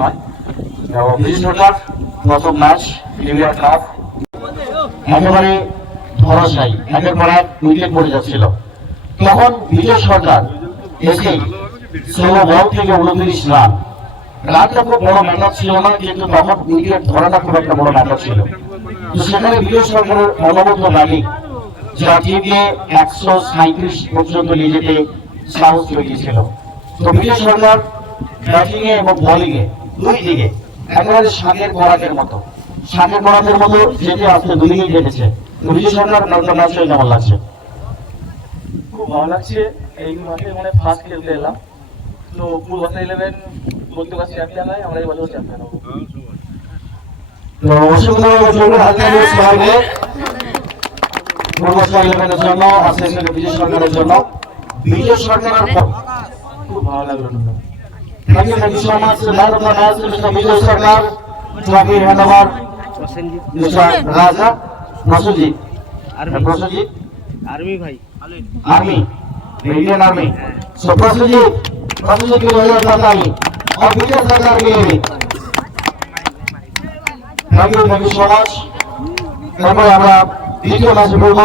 নয়। ব্রিটিশ সরকার প্রথম match premier cup একেবারে ধরাশায়ী, একের পর এক উইকেট পড়ে যাচ্ছিল। তখন ব্রিটিশ সরকার এসে 16 বল থেকে 29 রান, রানটা খুব বড় ম্যাটার ছিল না, কিন্তু তখন উইকেট ধরাটা খুব একটা বড় ম্যাটার ছিল। তো সেখানে ব্রিটিশ সরকারের অনবদ্য ব্যাটিং যা টিমকে 137 পর্যন্ত নিয়ে যেতে সাহস জুগিয়েছিল। তো ব্রিটিশ সরকার ব্যাটিং এ এবং বোলিং এ দুই দিকে একেবারে শাকের বরাতের মতো যেতে আসতে দুই দিকে কেটেছে। তো ব্রিটিশ সরকার ম্যাচটা কেমন লাগছে? খুব ভালো লাগছে। এই মাঠে মানে ফার্স্ট খেলতে এলাম। তো পূর্বাচল 11 গতকাল চ্যাম্পিয়ন হয়, আমরা এই বছর চ্যাম্পিয়ন হবো। তো অসংখ্য ধন্যবাদ হালকানি সাহেবকে পূর্বাচল 11-এর জন্য, আসলে ব্রিটিশ সরকারের জন্য। ব্রিটিশ সরকারের পর খুব ভালো লাগলো। Thank you so much. Man of the match, Mr. Vijay Sarkar. Trophy hand over, Mr. Raja Prasenjit. Prasenjit, army भाई Army, the Indian Army. So Prasenjit के लिए सरकारी और विजय सरकार के लिए भी. Thank you so much. তারপরে আমরা দ্বিতীয় ম্যাচে পড়ব।